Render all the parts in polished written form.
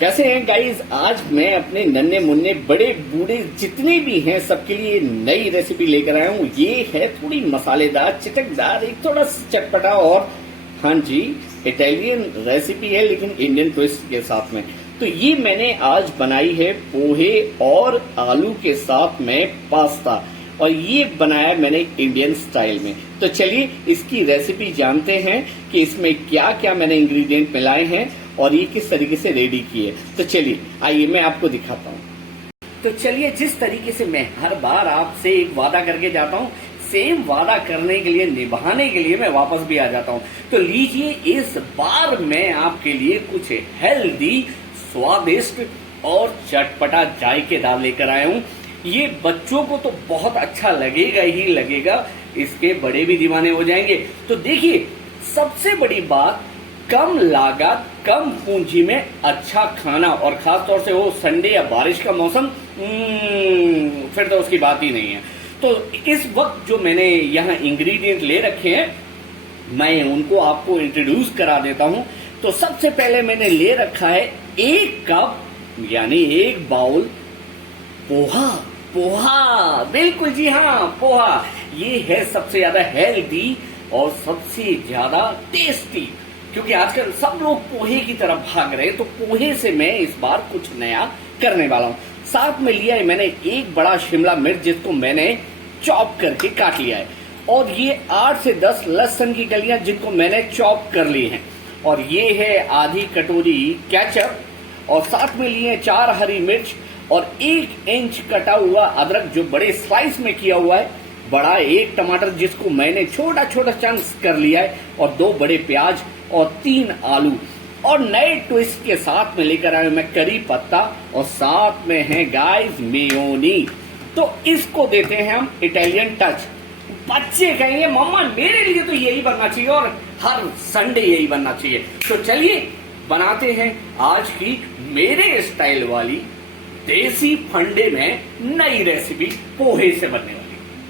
कैसे हैं गाइस। आज मैं अपने नन्हे मुन्ने बड़े बूढ़े जितने भी हैं सबके लिए नई रेसिपी लेकर आया हूँ। ये है थोड़ी मसालेदार चटकदार एक थोड़ा चटपटा और हाँ जी इटालियन रेसिपी है लेकिन इंडियन ट्विस्ट के साथ में। तो ये मैंने आज बनाई है पोहे और आलू के साथ में पास्ता और ये बनाया मैंने इंडियन स्टाइल में। तो चलिए इसकी रेसिपी जानते हैं कि इसमें क्या क्या मैंने इंग्रेडिएंट मिलाए हैं और ये किस तरीके से रेडी किए। तो चलिए आइए मैं आपको दिखाता हूँ। तो चलिए जिस तरीके से मैं हर बार आपसे एक वादा करके जाता हूँ सेम वादा करने के लिए निभाने के लिए मैं वापस भी आ जाता हूँ। तो लीजिए इस बार मैं आपके लिए कुछ हेल्दी स्वादिष्ट और चटपटा जायकेदार लेकर आया हूँ। ये बच्चों को तो बहुत अच्छा लगेगा ही लगेगा, इसके बड़े भी दीवाने हो जाएंगे। तो देखिए सबसे बड़ी बात कम लागत कम पूंजी में अच्छा खाना और खास तौर से वो संडे या बारिश का मौसम फिर तो उसकी बात ही नहीं है। तो इस वक्त जो मैंने यहाँ इंग्रेडिएंट ले रखे हैं मैं उनको आपको इंट्रोड्यूस करा देता हूं। तो सबसे पहले मैंने ले रखा है 1 कप यानी 1 बाउल पोहा। पोहा बिल्कुल जी हाँ पोहा। ये है सबसे ज्यादा हेल्दी और सबसे ज्यादा टेस्टी, क्योंकि आजकल सब लोग पोहे की तरफ भाग रहे हैं। तो पोहे से मैं इस बार कुछ नया करने वाला हूँ। साथ में लिया है मैंने 1 बड़ा शिमला मिर्च जिसको मैंने चॉप करके काट लिया है और ये 8 से 10 लहसुन की कलियां जिनको मैंने चॉप कर ली हैं और ये है आधी कटोरी केचप और साथ में लिए 4 हरी मिर्च और 1 इंच कटा हुआ अदरक जो बड़े स्लाइस में किया हुआ है, बड़ा 1 टमाटर जिसको मैंने छोटा छोटा चंक्स कर लिया है और 2 बड़े प्याज और 3 आलू और नए ट्विस्ट के साथ में लेकर आया मैं करी पत्ता और साथ में है गाइस मेयोनी। तो इसको देते हैं हम इटालियन टच। बच्चे कहेंगे मम्मा मेरे लिए तो यही बनना चाहिए और हर संडे यही बनना चाहिए। तो चलिए बनाते हैं आज की मेरे स्टाइल वाली देसी फंडे में नई रेसिपी पोहे से बनने वाली।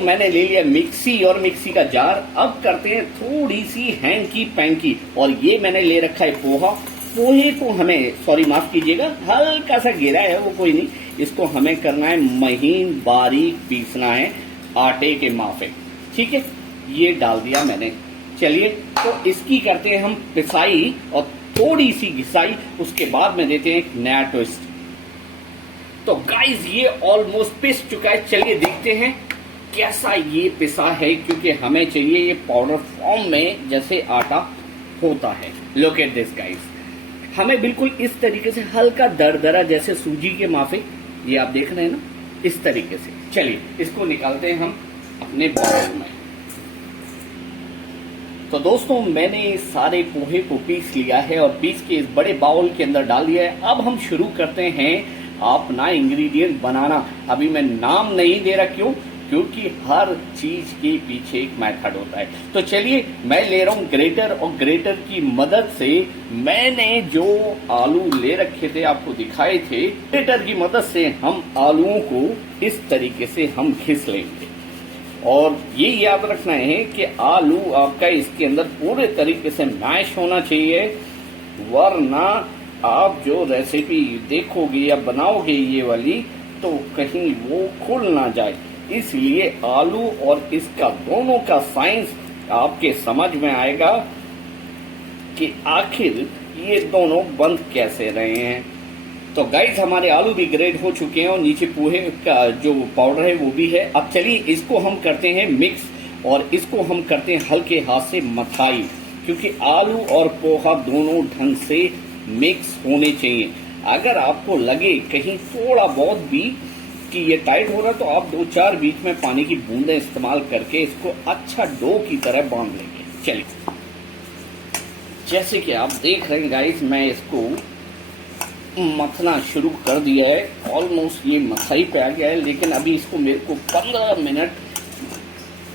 मैंने ले लिया मिक्सी और मिक्सी का जार। अब करते हैं थोड़ी सी हैंकी पैंकी और ये मैंने ले रखा है पोहा। पोहे को हमें माफ कीजिएगा हल्का सा गिरा है वो कोई नहीं, इसको हमें करना है महीन बारीक पीसना है आटे के माफे। ठीक है ये डाल दिया मैंने। चलिए तो इसकी करते हैं हम पिसाई और थोड़ी सी घिसाई, उसके बाद में देते हैं एक नया ट्विस्ट। तो गाइस ये ऑलमोस्ट पिस चुका है। चलिए देखते हैं कैसा ये पिसा है, क्योंकि हमें चाहिए ये पाउडर फॉर्म में जैसे आटा होता है। लुक एट दिस गाइस, हमें बिल्कुल इस तरीके से हल्का दरदरा जैसे सूजी के माफे, ये आप देख रहे हैं ना इस तरीके से। चलिए इसको निकालते हैं हम अपने बाउल में। तो दोस्तों मैंने सारे पोहे को पीस लिया है और पीस के इस बड़े बाउल के अंदर डाल दिया है। अब हम शुरू करते हैं अपना इंग्रेडिएंट बनाना। अभी मैं नाम नहीं दे रहा, क्योंकि हर चीज के पीछे एक मेथड होता है। तो चलिए मैं ले रहा हूं ग्रेटर और ग्रेटर की मदद से मैंने जो आलू ले रखे थे आपको दिखाए थे, ग्रेटर की मदद से हम आलूओं को इस तरीके से हम घिस लेंगे। और ये याद रखना है कि आलू आपका इसके अंदर पूरे तरीके से मैश होना चाहिए, वरना आप जो रेसिपी देखोगे या बनाओगे ये वाली तो कहीं वो खुल ना जाए। इसलिए आलू और इसका दोनों का साइंस आपके समझ में आएगा कि आखिर ये दोनों बंद कैसे रहे हैं। तो गाइस हमारे आलू भी ग्रेट हो चुके हैं और नीचे पोहे का जो पाउडर है वो भी है। अब चलिए इसको हम करते हैं मिक्स और इसको हम करते हैं हल्के हाथ से मथाई, क्योंकि आलू और पोहा दोनों ढंग से मिक्स होने चाहिए। अगर आपको लगे कहीं थोड़ा बहुत भी कि ये टाइट हो रहा है तो आप 2-4 बीच में पानी की बूंदें इस्तेमाल करके इसको अच्छा डो की तरह बांध लेंगे। चलिए जैसे कि आप देख रहे हैं गाइस मैं इसको मथना शुरू कर दिया है। ऑलमोस्ट ये मथाई पे आ गया है, लेकिन अभी इसको मेरे को 15 मिनट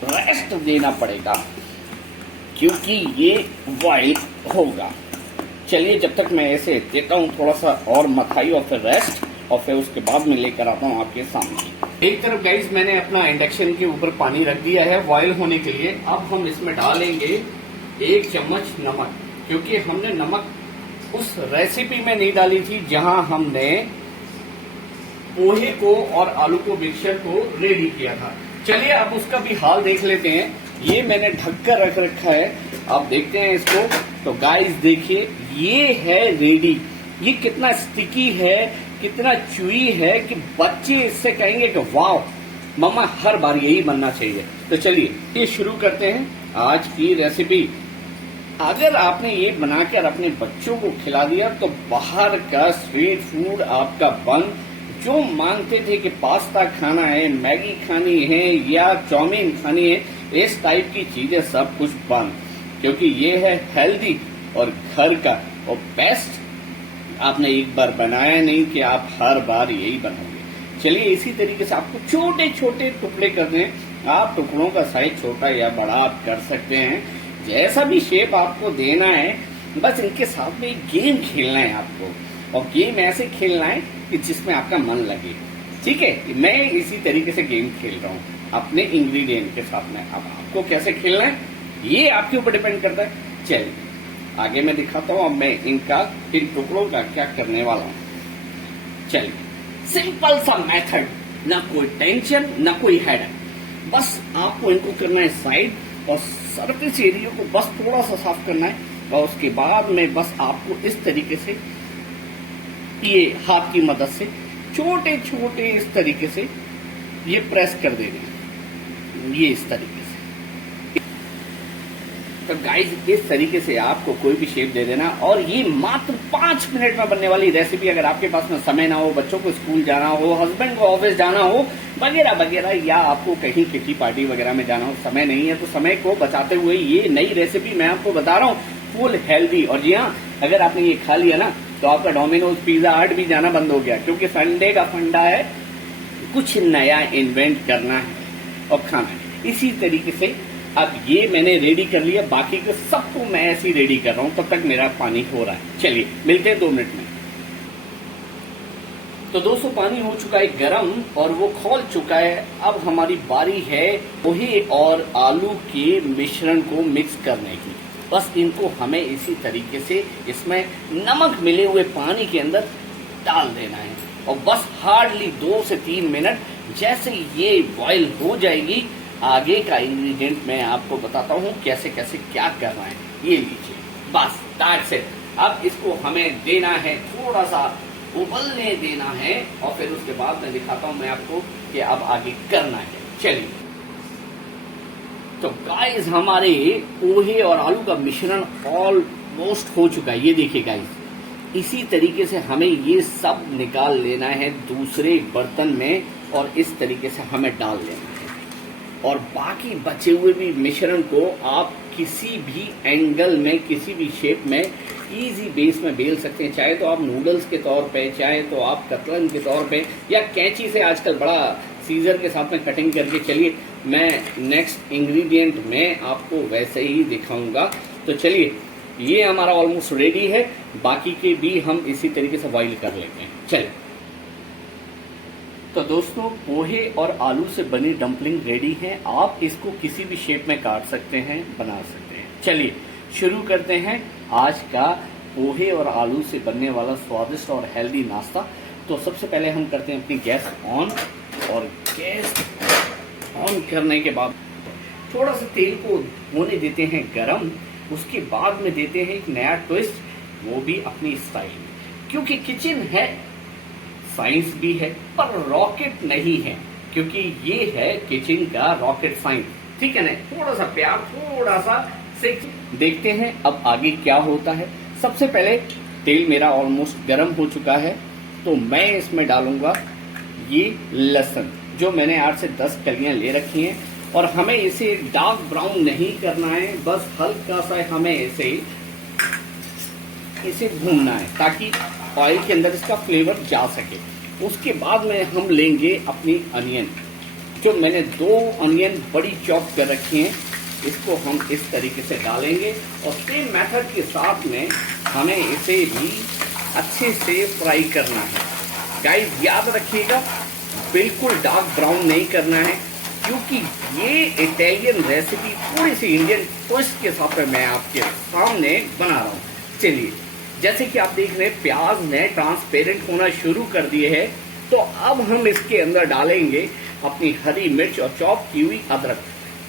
रेस्ट देना पड़ेगा क्योंकि ये बॉइल होगा। चलिए जब तक मैं ऐसे देता हूँ थोड़ा सा और मथाई और फिर रेस्ट और फिर उसके बाद मैं लेकर आता हूँ आपके सामने। एक तरफ गाइस मैंने अपना इंडक्शन के ऊपर पानी रख दिया है बॉइल होने के लिए। अब हम इसमें डालेंगे 1 चम्मच नमक, क्योंकि हमने नमक उस रेसिपी में नहीं डाली थी जहां हमने पोहे को और आलू को मिक्सचर को रेडी किया था। चलिए अब उसका भी हाल देख लेते हैं। ये मैंने ढक कर रख रखा है, आप देखते हैं इसको। तो गाइस देखिए, ये है रेडी। ये कितना स्टिकी है, कितना च्यूई है कि बच्चे इससे कहेंगे कि वाह मम्मा हर बार यही बनना चाहिए। तो चलिए ये शुरू करते हैं आज की रेसिपी। अगर आपने ये बनाकर अपने बच्चों को खिला दिया तो बाहर का स्ट्रीट फूड आपका बंद। जो मांगते थे कि पास्ता खाना है, मैगी खानी है या चाउमीन खानी है, इस टाइप की चीजें सब कुछ बंद, क्योंकि ये है हेल्दी और घर का और बेस्ट। आपने एक बार बनाया नहीं कि आप हर बार यही बनाओगे। चलिए इसी तरीके से आपको छोटे छोटे टुकड़े करने हैं। आप टुकड़ों का साइज छोटा या बड़ा आप कर सकते हैं, जैसा भी शेप आपको देना है। बस इनके साथ में एक गेम खेलना है आपको, और गेम ऐसे खेलना है कि जिसमें आपका मन लगे। ठीक है, मैं इसी तरीके से गेम खेल रहा हूँ अपने इंग्रेडिएंट के साथ में। अब आपको कैसे खेलना है ये आपके ऊपर डिपेंड करता है। चलिए आगे मैं दिखाता हूँ अब मैं इन टुकड़ों का क्या करने वाला हूँ। चलिए सिंपल सा मेथड, ना कोई टेंशन ना कोई हेडेक। बस आपको इनको करना है साइड, और सरफेस एरिया को बस थोड़ा सा साफ करना है। और उसके बाद में बस आपको इस तरीके से ये हाथ की मदद से छोटे छोटे इस तरीके से ये प्रेस कर देना, ये इस तरीके से। तो गाइस इस तरीके से आपको कोई भी शेप दे देना, और ये मात्र 5 मिनट में बनने वाली रेसिपी। अगर आपके पास में समय ना हो, बच्चों को स्कूल जाना हो, हस्बैंड को ऑफिस जाना हो वगैरह वगैरह, या आपको कहीं किटी पार्टी वगैरह में जाना हो, समय नहीं है, तो समय को बचाते हुए ये नई रेसिपी मैं आपको बता रहा हूँ, फुल हेल्दी। और जी हाँ, अगर आपने ये खा लिया ना तो आपका डोमिनोज, पिज्जा हट भी जाना बंद हो गया, क्योंकि संडे का फंडा है कुछ नया इन्वेंट करना है और खाना है। इसी तरीके से अब ये मैंने रेडी कर लिया, बाकी के सबको मैं ऐसे ही रेडी कर रहा हूं, तब तक मेरा पानी हो रहा है। चलिए मिलते हैं 2 मिनट में। तो दोस्तों पानी हो चुका है गरम और वो खौल चुका है। अब हमारी बारी है पोहे और आलू के मिश्रण को मिक्स करने की। बस इनको हमें इसी तरीके से इसमें नमक मिले हुए पानी के अंदर डाल देना है, और बस हार्डली 2 से 3 मिनट। जैसे ये बॉईल हो जाएगी, आगे का इंग्रेडिएंट मैं आपको बताता हूँ कैसे कैसे क्या करना है। ये लीजिए, बस दैट्स इट। अब इसको हमें देना है, थोड़ा सा उबलने देना है, और फिर उसके बाद मैं दिखाता हूँ मैं आपको कि अब आगे करना है। चलिए तो गाइस हमारे पोहे और आलू का मिश्रण ऑलमोस्ट हो चुका है। ये देखिए गाइस, इसी तरीके से हमें ये सब निकाल लेना है दूसरे बर्तन में, और इस तरीके से हमें डाल लेना है। और बाकी बचे हुए भी मिश्रण को आप किसी भी एंगल में, किसी भी शेप में इजी बेस में बेल सकते हैं। चाहे तो आप नूडल्स के तौर पे, चाहे तो आप कतरन के तौर पे, या कैंची से आजकल बड़ा सीजर के साथ में कटिंग करके। चलिए मैं नेक्स्ट इंग्रेडिएंट में आपको वैसे ही दिखाऊंगा। तो चलिए ये हमारा ऑलमोस्ट रेडी है, बाकी के भी हम इसी तरीके से बॉईल कर लेते हैं। चलिए तो दोस्तों पोहे और आलू से बनी डंपलिंग रेडी है। आप इसको किसी भी शेप में काट सकते हैं, बना सकते हैं। चलिए शुरू करते हैं आज का पोहे और आलू से बनने वाला स्वादिष्ट और हेल्दी नाश्ता। तो सबसे पहले हम करते हैं अपनी गैस ऑन, और गैस ऑन करने के बाद थोड़ा सा तेल को होने देते हैं गरम। उसके बाद में देते हैं एक नया ट्विस्ट, वो भी अपनी स्टाइल में, क्योंकि किचन है, साइंस भी है, पर रॉकेट नहीं है, क्योंकि ये है किचन का रॉकेट साइंस। ठीक है ना, थोड़ा सा प्यार, थोड़ा सा सेक। देखते हैं अब आगे क्या होता है। सबसे पहले तेल मेरा ऑलमोस्ट गर्म हो चुका है, तो मैं इसमें डालूंगा ये लहसुन, जो मैंने 8 से 10 कलियां ले रखी हैं। और हमें इसे डार्क ब्राउन नहीं करना है, बस हल्का सा हमें इसे भूनना है, ताकि ऑयल के अंदर इसका फ्लेवर जा सके। उसके बाद में हम लेंगे अपनी अनियन, जो मैंने 2 अनियन बड़ी चॉप कर रखी हैं, इसको हम इस तरीके से डालेंगे। और सेम मेथड के साथ में हमें इसे भी अच्छे से फ्राई करना है। गाइस याद रखिएगा, बिल्कुल डार्क ब्राउन नहीं करना है, क्योंकि ये इटालियन रेसिपी थोड़ी सी इंडियन ट्विस्ट के साथ में मैं आपके सामने बना रहा हूँ। चलिए जैसे कि आप देख रहे हैं प्याज ने ट्रांसपेरेंट होना शुरू कर दिए है। तो अब हम इसके अंदर डालेंगे अपनी हरी मिर्च और चॉप की हुई अदरक,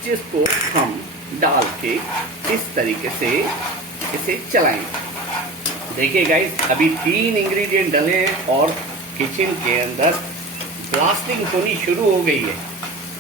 जिसको हम डाल के इस तरीके से इसे चलाएंगे। देखिए गाइस, अभी 3 इंग्रेडिएंट डले हैं और किचन के अंदर ब्लास्टिंग होनी शुरू हो गई है।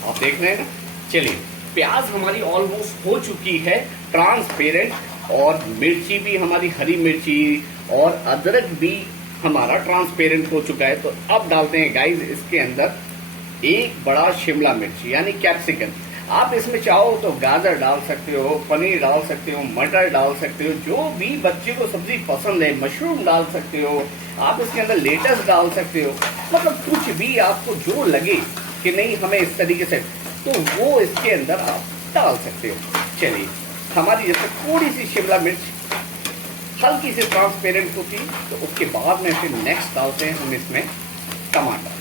आप देख रहे हैं ना। चलिए, प्याज हमारी ऑलमोस्ट हो चुकी है ट्रांसपेरेंट, और मिर्ची भी हमारी, हरी मिर्ची और अदरक भी हमारा ट्रांसपेरेंट हो चुका है। तो अब डालते हैं गाइस इसके अंदर एक बड़ा शिमला मिर्च यानी कैप्सिकम। आप इसमें चाहो तो गाजर डाल सकते हो, पनीर डाल सकते हो, मटर डाल सकते हो, जो भी बच्चे को सब्जी पसंद है, मशरूम डाल सकते हो, आप इसके अंदर लेटस डाल सकते हो, मतलब कुछ भी आपको जो लगे कि नहीं हमें इस तरीके से, तो वो इसके अंदर आप डाल सकते हो। चलिए, हमारी जैसे थोड़ी सी शिमला मिर्च हल्की से ट्रांसपेरेंट होती है, तो उसके बाद में फिर नेक्स्ट डालते हैं हम इसमें टमाटर।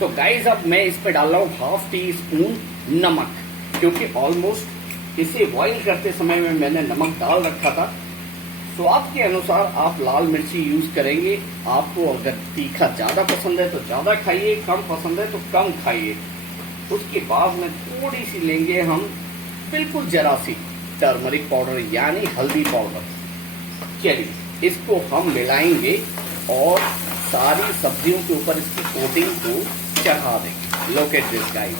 तो गाइस, अब मैं इस पे डाल रहा हूँ 1/2 टीस्पून नमक, क्योंकि ऑलमोस्ट इसे बॉईल करते समय में मैंने नमक डाल रखा था। स्वाद के अनुसार आप लाल मिर्ची यूज करेंगे। आपको अगर तीखा ज्यादा पसंद है तो ज्यादा खाइए, कम पसंद है तो कम खाइए। उसके बाद में थोड़ी सी लेंगे हम, बिल्कुल जरा सी टर्मरिक पाउडर यानी हल्दी पाउडर। चलिए, इसको हम मिलाएंगे और सारी सब्जियों के ऊपर इसकी कोटिंग को चढ़ा देंगे। लुक एट दिस गाइस,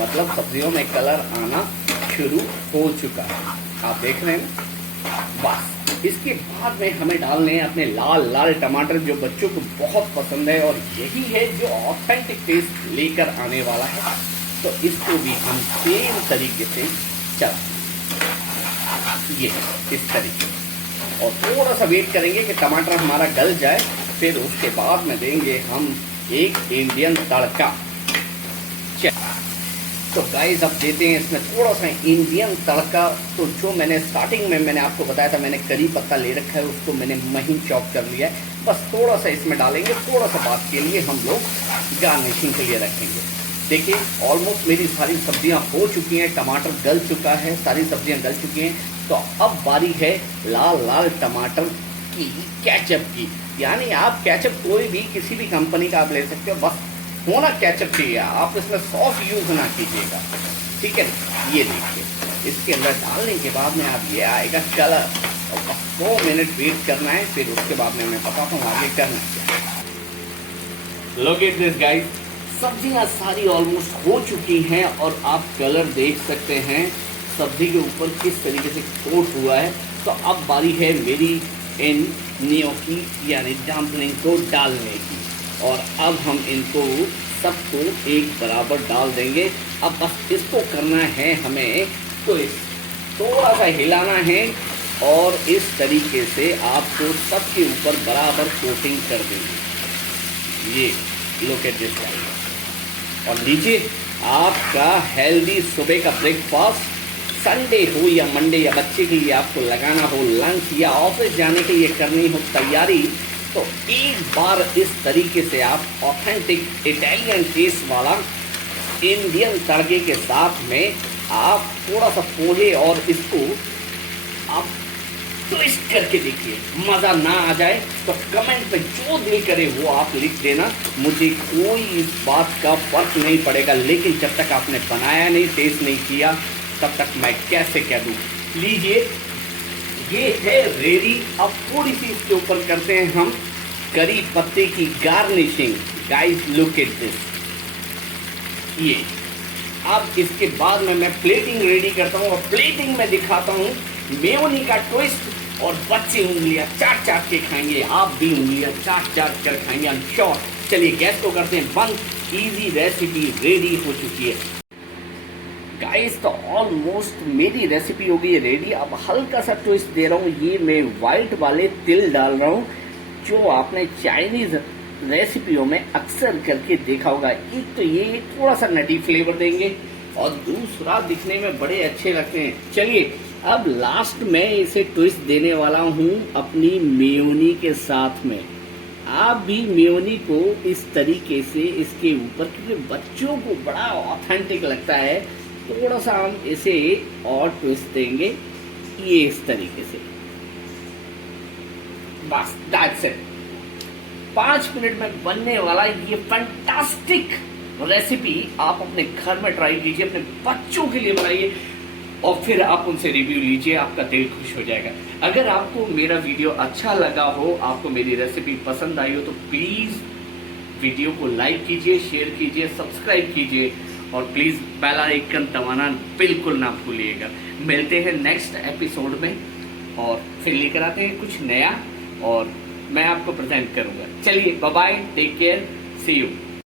मतलब सब्जियों में कलर आना शुरू हो चुका है। आप देख रहे हैं। बस इसके बाद में हमें डालने हैं अपने लाल लाल टमाटर, जो बच्चों को बहुत पसंद है और यही है जो ऑथेंटिक टेस्ट लेकर आने वाला है। तो इसको भी हम सेम तरीके से चलाएंगे, ये इस तरीके, और थोड़ा सा वेट करेंगे कि टमाटर हमारा गल जाए। फिर उसके बाद में देंगे हम एक इंडियन तड़का। तो गाइस, अब देते हैं इसमें थोड़ा सा इंडियन तड़का। तो जो मैंने स्टार्टिंग में मैंने आपको बताया था, मैंने करी पत्ता ले रखा है, उसको मैंने महीन चॉप कर लिया है। बस थोड़ा सा इसमें डालेंगे, थोड़ा सा बात के लिए हम लोग गार्निशिंग के लिए रखेंगे। देखिए, ऑलमोस्ट मेरी सारी सब्जियां हो चुकी हैं, टमाटर गल चुका है, सारी सब्जियां गल चुकी हैं। तो अब बारी है लाल लाल टमाटर की, केचप की। यानी आप केचप कोई भी किसी भी कंपनी का आप ले सकते हो, बस होना केचप चाहिए। आप इसमें सॉस यूज ना कीजिएगा, ठीक है। ये देखिए, इसके अंदर डालने के बाद में आप ये आएगा कलर, और बस 2 मिनट वेट करना है। फिर उसके बाद में मैं बताता हूँ आगे करना क्या। लुक एट दिस गाइस, सब्जियां सारी ऑलमोस्ट हो चुकी हैं और आप कलर देख सकते हैं सब्जी के ऊपर किस तरीके से कोट हुआ है। तो अब बारी है मेरी इन न्योकी यानी डम्पलिंग को डालने की, और अब हम इनको सबको एक बराबर डाल देंगे। अब बस इसको करना है हमें, तो थोड़ा सा हिलाना है और इस तरीके से आपको सबके ऊपर बराबर कोटिंग कर देंगे। ये लुक एट दिस गाइस, और लीजिए आपका हेल्दी सुबह का ब्रेकफास्ट। संडे हो या मंडे या बच्चे के लिए आपको लगाना हो लंच, या ऑफिस जाने के लिए करनी हो तैयारी, तो एक बार इस तरीके से आप ऑथेंटिक इटालियन टेस्ट वाला इंडियन तड़के के साथ में आप थोड़ा सा पोहे और इसको आप ट्विस्ट करके देखिए। मज़ा ना आ जाए तो कमेंट में जो दिल करे वो आप लिख देना, मुझे कोई इस बात का फर्क नहीं पड़ेगा। लेकिन जब तक आपने बनाया नहीं, टेस्ट नहीं किया, तब तक मैं कैसे कह दूँ। लीजिए, ये है रेडी। अब थोड़ी सी इसके ऊपर करते हैं हम करी पत्ते की garnishing. Guys, look at this. ये अब इसके बाद में मैं प्लेटिंग रेडी करता हूँ, और प्लेटिंग में दिखाता हूँ मेयोनी का ट्विस्ट, और बच्चे उंगलियां चाट चाट के खाएंगे, आप भी उंगलियां चाट चाट कर खाएंगे, आई एम श्योर। चलिए, गैस को करते हैं बंद। इजी रेसिपी रेडी हो चुकी है गाइस। तो ऑलमोस्ट मेरी रेसिपी हो गई है रेडी। अब हल्का सा ट्विस्ट दे रहा हूँ, ये मैं वाइट वाले तिल डाल रहा हूँ, जो आपने चाइनीज रेसिपियों में अक्सर करके देखा होगा। एक तो ये थोड़ा सा नटी फ्लेवर देंगे, और दूसरा दिखने में बड़े अच्छे लगते हैं। चलिए, अब लास्ट में इसे ट्विस्ट देने वाला हूँ अपनी मेयोनी के साथ में। आप भी मेयोनी को इस तरीके से इसके ऊपर, क्योंकि बच्चों को बड़ा ऑथेंटिक लगता है, थोड़ा सा हम इसे और ट्विस्ट देंगे, ये इस तरीके से। बस दैट्स इट। 5 मिनट में बनने वाला ये फैंटास्टिक रेसिपी आप अपने घर में ट्राई कीजिए, अपने बच्चों के लिए बनाइए और फिर आप उनसे रिव्यू लीजिए, आपका दिल खुश हो जाएगा। अगर आपको मेरा वीडियो अच्छा लगा हो, आपको मेरी रेसिपी पसंद आई हो, तो प्लीज वीडियो को लाइक कीजिए, शेयर कीजिए, सब्सक्राइब कीजिए और प्लीज बेल आइकन दबाना बिल्कुल ना भूलिएगा। मिलते हैं नेक्स्ट एपिसोड में और फिर लेकर आते हैं कुछ नया और मैं आपको प्रेजेंट करूंगा। चलिए bye bye, take care, see you.